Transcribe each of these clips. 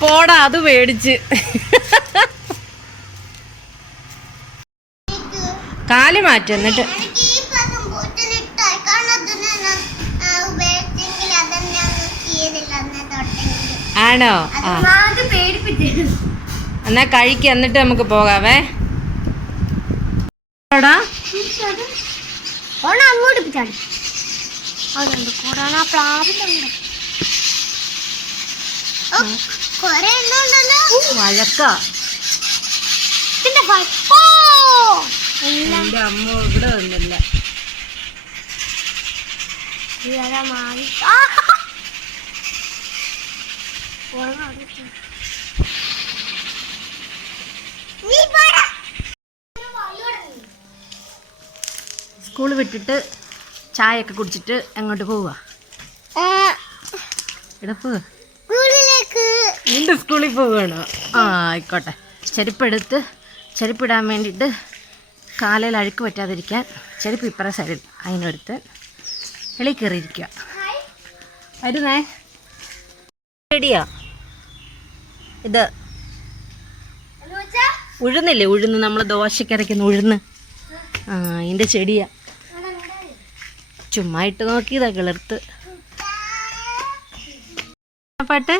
പോടാ അത് മേടിച്ച്. കാൽ മാറ്റി എന്നിട്ട്. ആണോ? എന്നാ കഴിക്ക എന്നിട്ട് നമുക്ക് പോകാവേ. അങ്ങോട്ട് പിച്ചാടി അതുണ്ട് കൂടാണ് ആ പ്ലാവിലുണ്ട് വഴക്ക. എന്റെ അമ്മ ഇവിടെ വന്നില്ല. സ്കൂൾ വിട്ടിട്ട് ചായയൊക്കെ കുടിച്ചിട്ട് എങ്ങോട്ട് പോവാ? ആ, ഇടപ്പ് സ്കൂളിലേക്ക്. നിന്റെ സ്കൂളിൽ പോവുകയാണോ ആ ആയിക്കോട്ടെ. ചെരുപ്പെടുത്ത് ചെരുപ്പിടാൻ വേണ്ടിയിട്ട് കാലയിൽ അഴുക്ക് പറ്റാതിരിക്കാൻ ചെരുപ്പ് ഇപ്പറ സൈഡിൽ അതിനൊരുത്ത് എളി കയറിയിരിക്കുക. വരുന്നേ. റെഡിയാ? ഇത്. ഉഴുന്നില്ലേ ഉഴുന്ന്? നമ്മൾ ദോശക്കരയ്ക്കുന്ന ഉഴുന്ന്. ആ ഇതിന്റെ ചെടിയാ. ചുമ്മാ ഇട്ട് നോക്കിയതാ കിളിർത്ത്. പാട്ട്?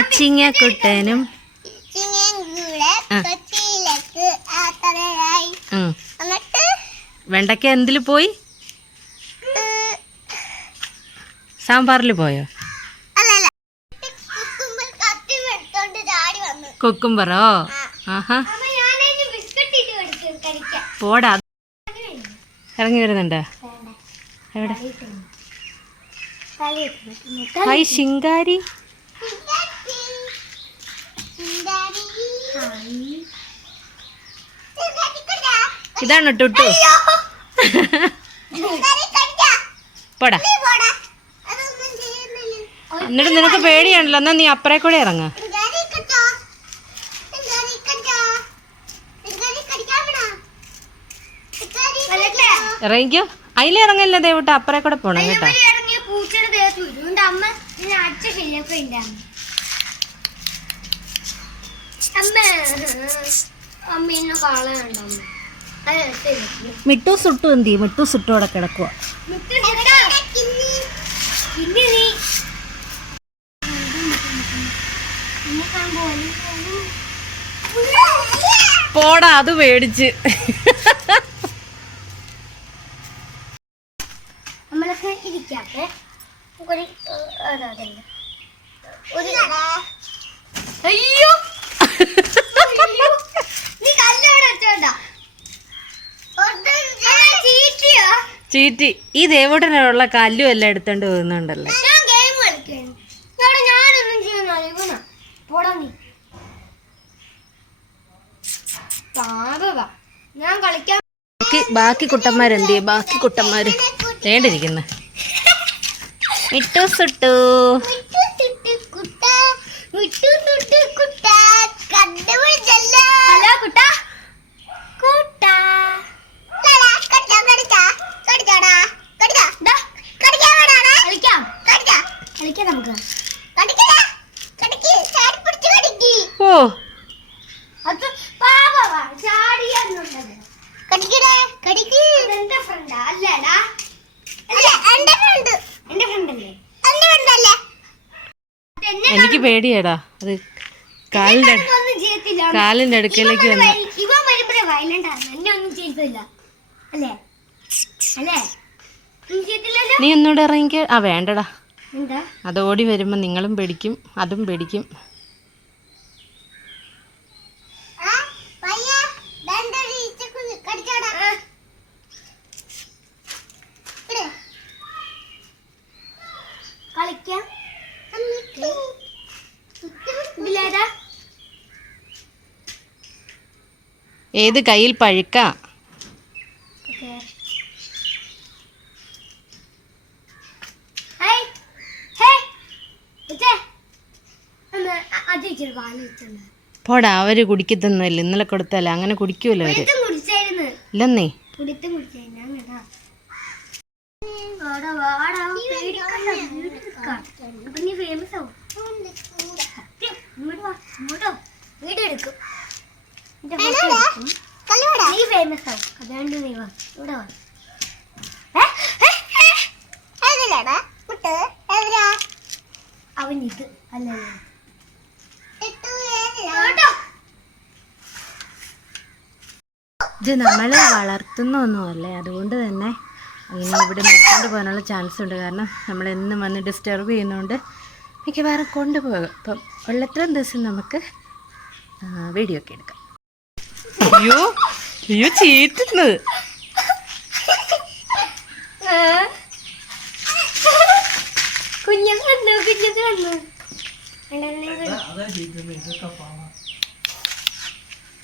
അച്ചിങ്ങ കുട്ടനും വെണ്ടക്ക വെണ്ടയ്ക്ക എന്തിൽ പോയി? സാമ്പാറിൽ പോയോ? കൊക്കുംബറോ? ആഹാ. പോടാ. ഇറങ്ങി വരുന്നുണ്ടോ. എവിടെ? ഹായ് ശിങ്കാരി. ഇതാണ് ടുട്ടു? പോടാ. എന്നിട്ട് നിനക്ക് പേടിയാണല്ലോ. എന്നാ നീ അപ്പറേ കൂടെ ഇറങ്ങ. ഇറങ്ങിക്കോ. അതിലിറങ്ങല്ല ദേവട്ട? അപ്പറെ കൂടെ പോണം കേട്ടോ. മിട്ടു സുട്ടു എന്തി? മിട്ടു സുട്ടു അവിടെ കിടക്കുക പോടാ അത് മേടിച്ച്. ഇരിക്കാത്തെ ഒരു അതല്ല ഒരു അയ്യോ! നീ കല്ലോടെ വെച്ചോണ്ടാ ചീറ്റിയോ? ചീറ്റി. ഈ ദേവോട്ടനുള്ള കല്ലും എല്ലാം എടുത്തോണ്ട് പോകുന്നുണ്ടല്ലേ. ബാക്കി കുട്ടന്മാരെന്തി ബാക്കി കുട്ടന്മാര് വേണ്ടിരിക്കുന്നു. മിട്ടു സുട്ടു. ഹലോ കുട്ട. കുട്ട. ഓ. കടിക്കടേ കടിക്ക്. എന്റെ ഫ്രണ്ടാ അല്ലേടാ എന്റെ ഫ്രണ്ട് എന്റെ ഫ്രണ്ട് അല്ലേ എന്റെ ഫ്രണ്ട് അല്ലേ എനിക്ക് പേടിയാടാ. അത് കാലിന്റെ കാലിന്റെ അടുക്കലേക്ക് വന്ന ഇവൻ വരുമ്പോഴേ വയലന്റ് ആണ്. എന്നെ ഒന്നും ചെയ്തില്ല. അല്ലേ? അല്ലേ? ഒന്നും ചെയ്തില്ലല്ലോ? നീ ഒന്നുകൂടെ ഇറങ്ങിക്ക. ആ വേണ്ടടാ. അത് ഓടി വരുമ്പോൾ നിങ്ങളും പേടിക്കും അതും പേടിക്കും. ഏത് കയ്യിൽ പഴുക്ക? പോടാ അവർ കുടിക്കത്തൊന്നുമില്ല. ഇന്നലെ കൊടുത്തല്ലേ അങ്ങനെ കുടിക്കൂല അവർ? ഇല്ലെന്നേ. വാടാ വാടാ. ഫേമസ് ആവും. ഇങ്ങോട്ട് വാ ഇങ്ങോട്ട് വാ. വീഡിയോ എടുക്കും എടുക്കും. നീ ഫേമസ് ആവും അതുകൊണ്ട് നീ വാ. ഇവിടെ വാ. അവൻ ഇത് അല്ല ഇത് നമ്മൾ വളർത്തുന്ന ഒന്നുമല്ലേ അതുകൊണ്ട് തന്നെ ഇനി ഇവിടെ നിർത്തിക്കൊണ്ട് പോകാനുള്ള ചാൻസ് ഉണ്ട് കാരണം നമ്മൾ എന്നും വന്ന് ഡിസ്റ്റർബ് ചെയ്യുന്നതുകൊണ്ട് മിക്കവാറും കൊണ്ടുപോകും. അപ്പം ഉള്ളത്രയും ദിവസം നമുക്ക് വീഡിയോ ഒക്കെ എടുക്കാം. അയ്യോ അയ്യോ വന്നു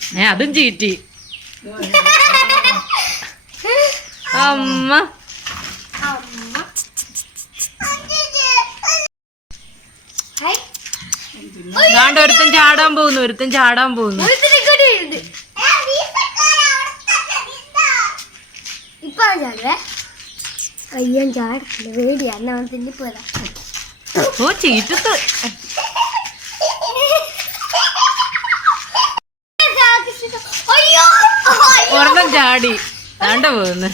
ഏ അതും ചീറ്റി അമ്മ. ഒരുത്തൻ ചാടാൻ പോകുന്നു ഒരുത്തൻ ചാടാൻ പോകുന്നു. അയ്യോ ചാടില്ല പേടിയാ എന്നാ അവൻ തിന്നി പോരാ ഓ ചീറ്റത്ത് ഒരെണ്ണം ചാടി. ആണ്ട പോകുന്നു.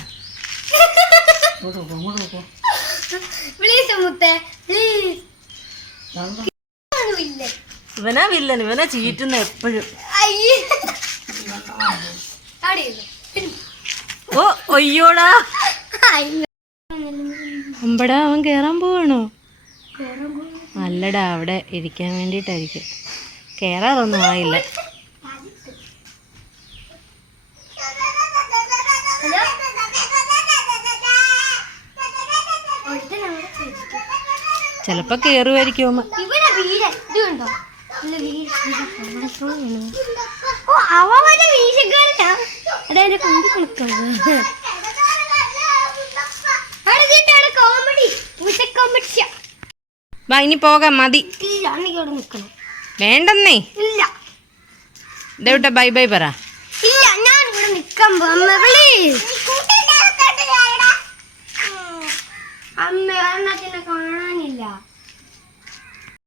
ഇവനാ വില്ലൻ. ഇവനാ ചീറ്റുന്ന എപ്പോഴും. ഓ ഒയ്യോടാ അമ്പടാ അവൻ കയറാൻ പോവാണോ? അല്ലടാ അവിടെ ഇരിക്കാൻ വേണ്ടിയിട്ടായിരിക്കും. കയറാറൊന്നും ആയില്ല. ചിലപ്പോ കേറുമായിരിക്കും അമ്മ അവ വീശക്കാരനാ അതായത് കൊണ്ട്? കൊടുക്കുന്നത് കോമ്പറ്റീഷൻ വാ ഇനി പോകാം മതി. വേണ്ടെന്നേ. ഇല്ല. ഇതെവിട്ടെ ബൈ ബൈ പറ. ഇല്ല ഞാൻ ഇവിടെ നിൽക്കാൻ അമ്മ